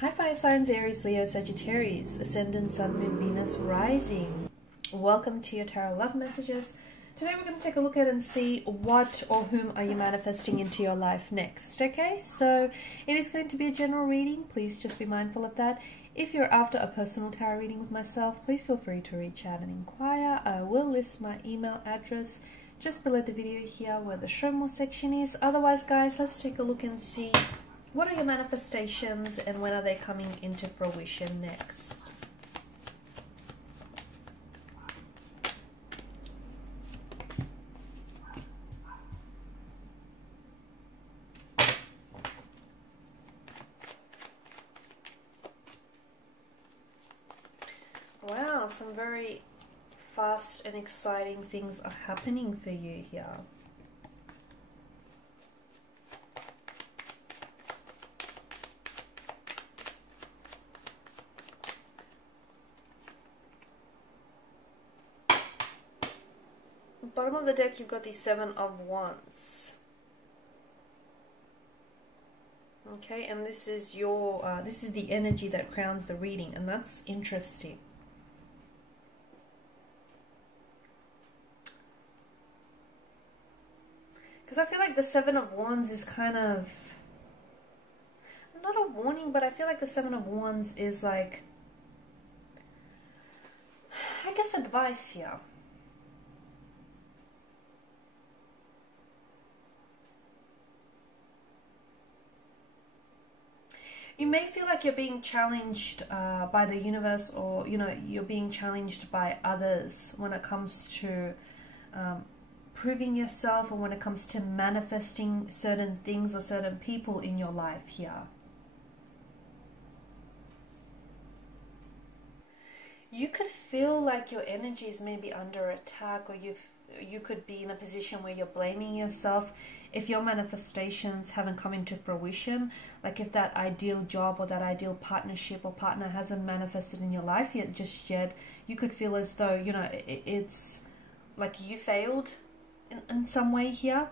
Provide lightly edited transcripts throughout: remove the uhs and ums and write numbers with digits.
Hi fire signs, Aries, Leo, Sagittarius, Ascendant, Sun, Moon, Venus, Rising. Welcome to your tarot love messages. Today we're going to take a look at and see what or whom are you manifesting into your life next. Okay, so it is going to be a general reading. Please just be mindful of that. If you're after a personal tarot reading with myself, please feel free to reach out and inquire. I will list my email address just below the video here where the show more section is. Otherwise, guys, let's take a look and see what are your manifestations and when are they coming into fruition next. Wow, some very fast and exciting things are happening for you here. Bottom of the deck, you've got the Seven of Wands. Okay, and this is your this is the energy that crowns the reading, and that's interesting. Because I feel like the Seven of Wands is kind of not a warning, but I feel like the Seven of Wands is like, I guess, advice here. You may feel like you're being challenged by the universe, or you're being challenged by others when it comes to proving yourself, or when it comes to manifesting certain things or certain people in your life here. You could feel like your energy is maybe under attack, or you could be in a position where you're blaming yourself if your manifestations haven't come into fruition. Like if that ideal job or that ideal partnership or partner hasn't manifested in your life yet, you could feel as though, it's like you failed in some way here.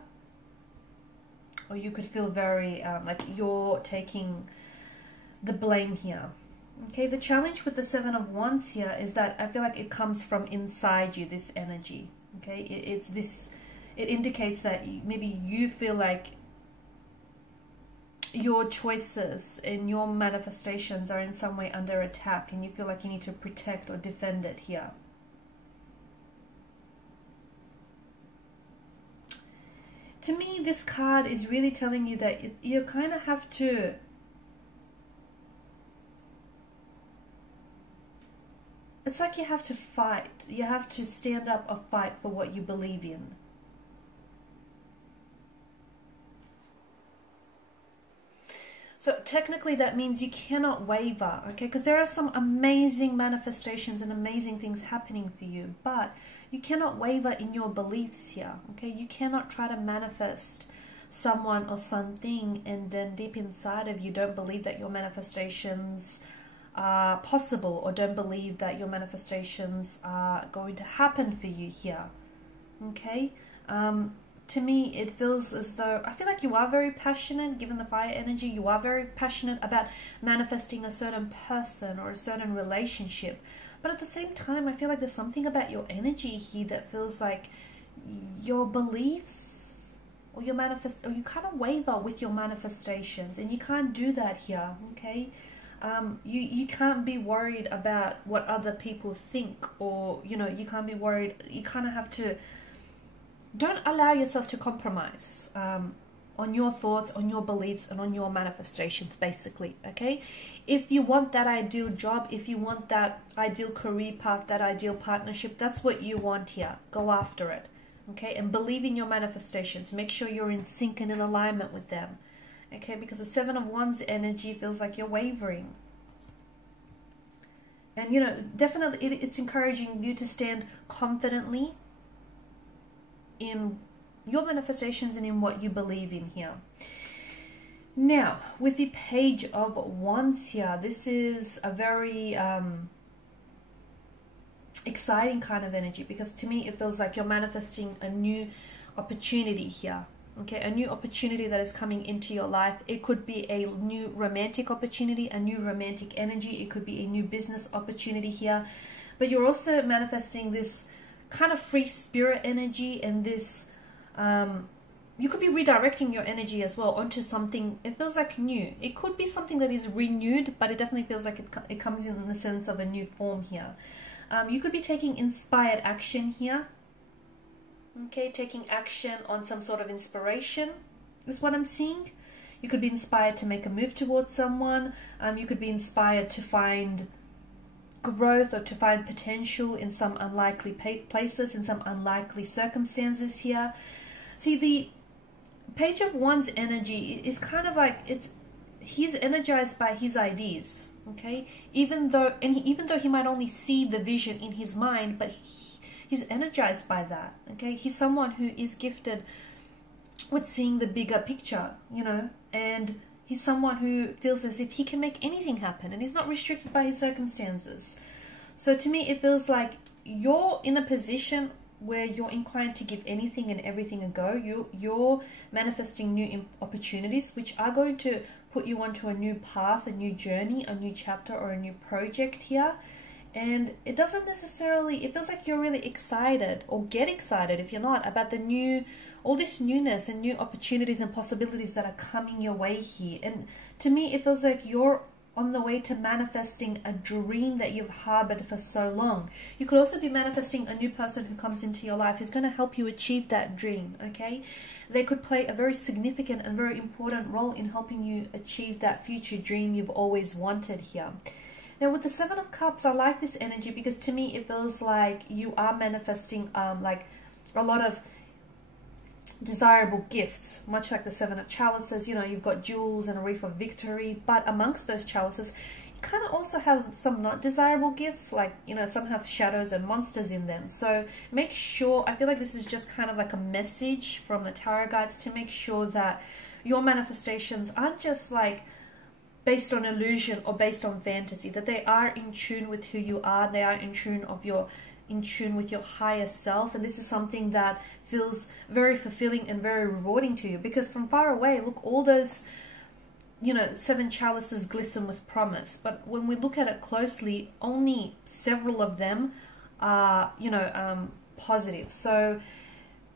Or you could feel very like you're taking the blame here. Okay, the challenge with the Seven of Wands here is that I feel like it comes from inside you, this energy. Okay, it indicates that maybe you feel like your choices and your manifestations are in some way under attack, and you feel like you need to protect or defend it here. To me, this card is really telling you that you kind of have to it's like you have to fight. You have to stand up or fight for what you believe in. So technically that means you cannot waver, okay? Because there are some amazing manifestations and amazing things happening for you, but you cannot waver in your beliefs here, okay? You cannot try to manifest someone or something and then deep inside of you don't believe that your manifestations are possible, or don't believe that your manifestations are going to happen for you here. Okay, to me it feels as though, I feel like you are very passionate, given the fire energy. You are very passionate about manifesting a certain person or a certain relationship, but at the same time I feel like there's something about your energy here that feels like your beliefs or you kind of waver with your manifestations, and you can't do that here. Okay, you can't be worried about what other people think, or you can't be worried. You kind of have to, don't allow yourself to compromise on your thoughts, on your beliefs, and on your manifestations, basically. Okay, if you want that ideal job, if you want that ideal career path, that ideal partnership, that's what you want here, go after it. Okay, and believe in your manifestations. Make sure you're in sync and in alignment with them. Okay, because the Seven of Wands energy feels like you're wavering. And, definitely it's encouraging you to stand confidently in your manifestations and in what you believe in here. Now, with the Page of Wands here, this is a very exciting kind of energy, because to me it feels like you're manifesting a new opportunity here. okay, a new opportunity that is coming into your life. It could be a new romantic opportunity, a new romantic energy. It could be a new business opportunity here. But you're also manifesting this kind of free spirit energy, and this, you could be redirecting your energy as well onto something, it feels like new. It could be something that is renewed, but it definitely feels like it comes in the sense of a new form here. You could be taking inspired action here. Okay, taking action on some sort of inspiration is what I'm seeing. You could be inspired to make a move towards someone. You could be inspired to find growth or to find potential in some unlikely places, in some unlikely circumstances here. See, the Page of Wands energy is kind of like, he's energized by his ideas, okay? Even though he might only see the vision in his mind, but he's energized by that, okay? He's someone who is gifted with seeing the bigger picture, you know, and he's someone who feels as if he can make anything happen, and he's not restricted by his circumstances. So to me, it feels like you're in a position where you're inclined to give anything and everything a go. You're manifesting new opportunities, which are going to put you onto a new path, a new journey, a new chapter, or a new project here. And it doesn't necessarily, it feels like you're really excited, or get excited if you're not, about the new, all this newness and new opportunities and possibilities that are coming your way here. And to me, it feels like you're on the way to manifesting a dream that you've harbored for so long. You could also be manifesting a new person who comes into your life who's going to help you achieve that dream, okay? They could play a very significant and very important role in helping you achieve that future dream you've always wanted here. Now, with the Seven of Cups, I like this energy because to me, it feels like you are manifesting like a lot of desirable gifts, much like the Seven of Chalices. You know, you've got jewels and a wreath of victory, but amongst those chalices, you kind of also have some not desirable gifts, like, you know, some have shadows and monsters in them. So make sure, I feel like this is just kind of like a message from the tarot guides to make sure that your manifestations aren't just like based on illusion or based on fantasy, that they are in tune with who you are, they are in tune with your higher self. And this is something that feels very fulfilling and very rewarding to you, because from far away, look, all those, you know, seven chalices glisten with promise, but when we look at it closely, only several of them are, you know, positive. So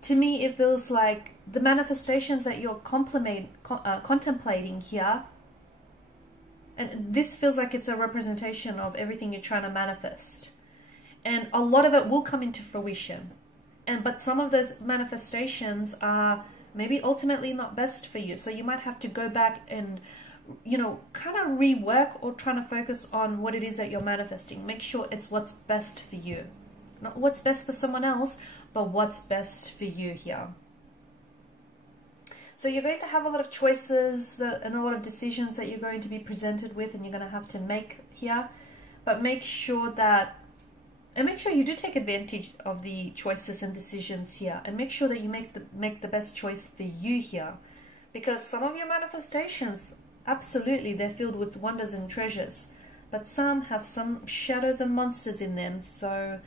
to me, it feels like the manifestations that you're contemplating here, and this feels like it's a representation of everything you're trying to manifest. And a lot of it will come into fruition. But some of those manifestations are maybe ultimately not best for you. So you might have to go back and, you know, kind of rework or trying to focus on what it is that you're manifesting. Make sure it's what's best for you. Not what's best for someone else, but what's best for you here. So you're going to have a lot of choices and a lot of decisions that you're going to be presented with, and you're going to have to make here. But make sure you do take advantage of the choices and decisions here, and make sure that you make the best choice for you here, because some of your manifestations, absolutely, they're filled with wonders and treasures, but some have some shadows and monsters in them. So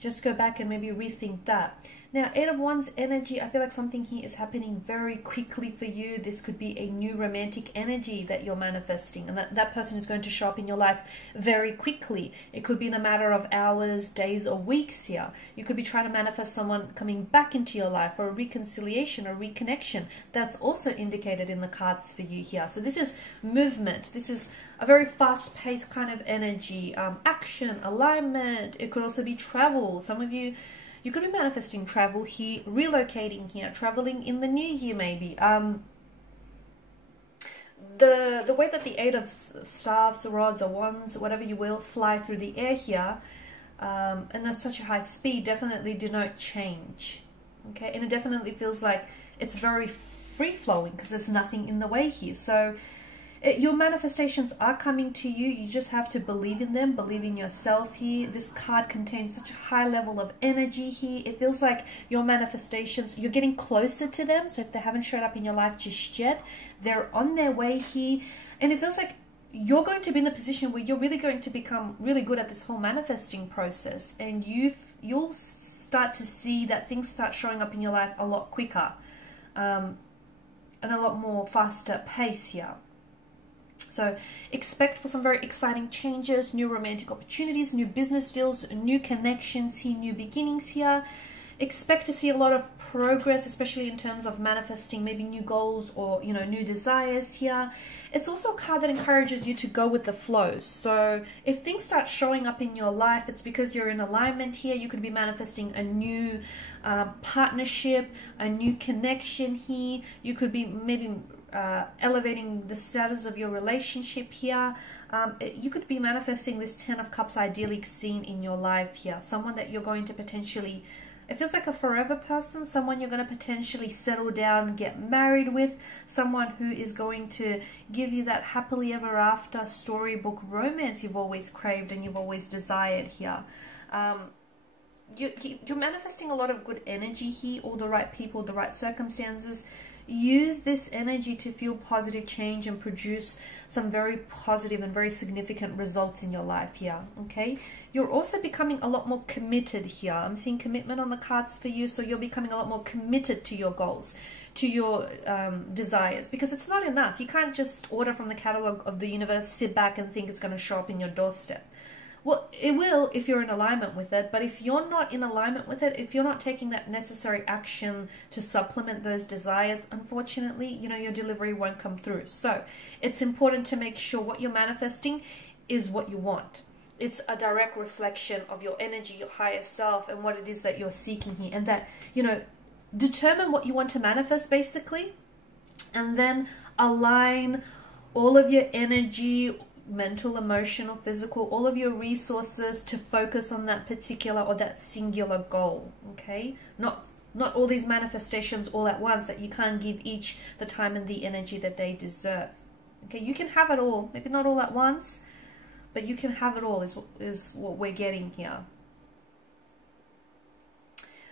just go back and maybe rethink that. Now, Eight of Wands energy, I feel like something here is happening very quickly for you. This could be a new romantic energy that you're manifesting, and that person is going to show up in your life very quickly. It could be in a matter of hours, days, or weeks here. You could be trying to manifest someone coming back into your life, or a reconciliation or reconnection. That's also indicated in the cards for you here. So this is movement. This is a very fast-paced kind of energy, action, alignment. It could also be travel. Some of you could be manifesting travel here, relocating here, traveling in the new year maybe. The way that the Eight of Staves, rods, or wands, whatever you will, fly through the air here, and at such a high speed, definitely denote change. Okay, and it definitely feels like it's very free-flowing because there's nothing in the way here. So your manifestations are coming to you. You just have to believe in them, believe in yourself here. This card contains such a high level of energy here. It feels like your manifestations, you're getting closer to them. So if they haven't showed up in your life just yet, they're on their way here. And it feels like you're going to be in a position where you're really going to become really good at this whole manifesting process. And you'll start to see that things start showing up in your life a lot quicker. and a lot more faster pace here. So expect for some very exciting changes, new romantic opportunities, new business deals, new connections here, new beginnings here. Expect to see a lot of progress, especially in terms of manifesting maybe new goals or, you know, new desires here. It's also a card that encourages you to go with the flow. So if things start showing up in your life, it's because you're in alignment here. You could be manifesting a new partnership, a new connection here. You could be maybe elevating the status of your relationship here. You could be manifesting this 10 of Cups idyllic scene in your life here. Someone that you're going to potentially, it feels like a forever person, someone you're going to potentially settle down, get married with, someone who is going to give you that happily ever after storybook romance you've always craved and you've always desired here. You're manifesting a lot of good energy here, all the right people, the right circumstances. Use this energy to feel positive change and produce some very positive and very significant results in your life here, okay? You're also becoming a lot more committed here. I'm seeing commitment on the cards for you, so you're becoming a lot more committed to your goals, to your desires, because it's not enough. You can't just order from the catalog of the universe, sit back and think it's going to show up in your doorstep. Well, it will if you're in alignment with it, but if you're not in alignment with it, if you're not taking that necessary action to supplement those desires, unfortunately, you know, your delivery won't come through. So it's important to make sure what you're manifesting is what you want. It's a direct reflection of your energy, your higher self, and what it is that you're seeking here. And that, you know, determine what you want to manifest, basically, and then align all of your energy, mental, emotional, physical, all of your resources to focus on that particular or that singular goal, okay? Not all these manifestations all at once, that you can't give each the time and the energy that they deserve, okay? You can have it all, maybe not all at once, but you can have it all is what we're getting here.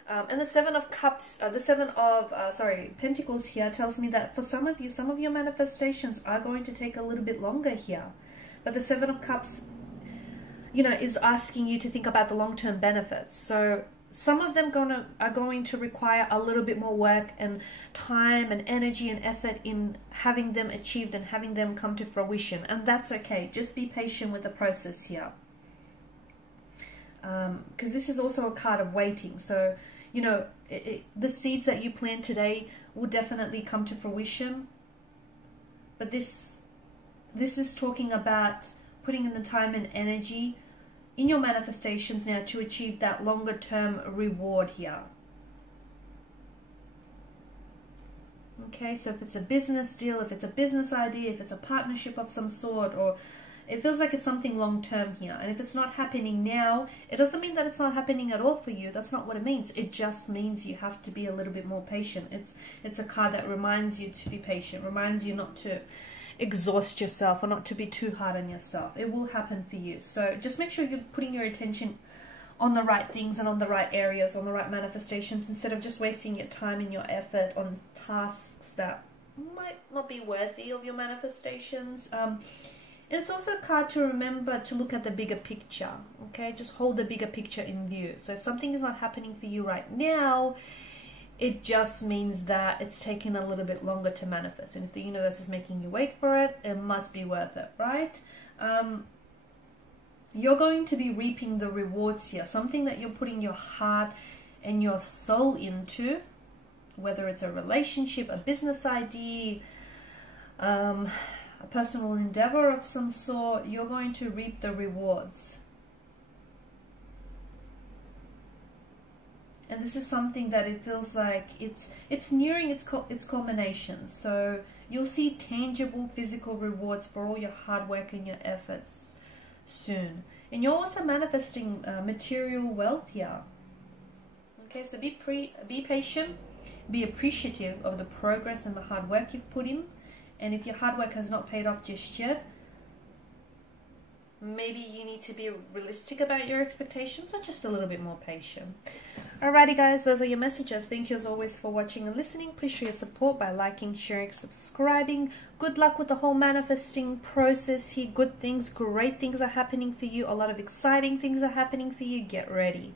And the Seven of Cups, Pentacles here tells me that for some of you, some of your manifestations are going to take a little bit longer here. But the Seven of Cups, you know, is asking you to think about the long-term benefits. So some of them are going to require a little bit more work and time and energy and effort in having them achieved and having them come to fruition. And that's okay. Just be patient with the process here. Because this is also a card of waiting. So, you know, the seeds that you plant today will definitely come to fruition. But this is talking about putting in the time and energy in your manifestations now to achieve that longer term reward here. Okay, so if it's a business deal, if it's a business idea, if it's a partnership of some sort, or it feels like it's something long term here. And if it's not happening now, it doesn't mean that it's not happening at all for you. That's not what it means. It just means you have to be a little bit more patient. It's a card that reminds you to be patient, reminds you not to exhaust yourself or not to be too hard on yourself. It will happen for you. So just make sure you're putting your attention on the right things and on the right areas, on the right manifestations, instead of just wasting your time and your effort on tasks that might not be worthy of your manifestations. And it's also a card to remember to look at the bigger picture, okay? Just hold the bigger picture in view. So if something is not happening for you right now, it just means that it's taking a little bit longer to manifest. And if the universe is making you wait for it, it must be worth it, right? You're going to be reaping the rewards here. Something that you're putting your heart and your soul into, whether it's a relationship, a business idea, a personal endeavor of some sort, you're going to reap the rewards. And this is something that it feels like it's nearing its culmination. So you'll see tangible physical rewards for all your hard work and your efforts soon. And you're also manifesting material wealth here. Okay, so be patient, be appreciative of the progress and the hard work you've put in. And if your hard work has not paid off just yet, maybe you need to be realistic about your expectations, or just a little bit more patient. Alrighty guys, those are your messages. Thank you as always for watching and listening. Please show your support by liking, sharing, subscribing. Good luck with the whole manifesting process here. Good things, great things are happening for you. A lot of exciting things are happening for you. Get ready.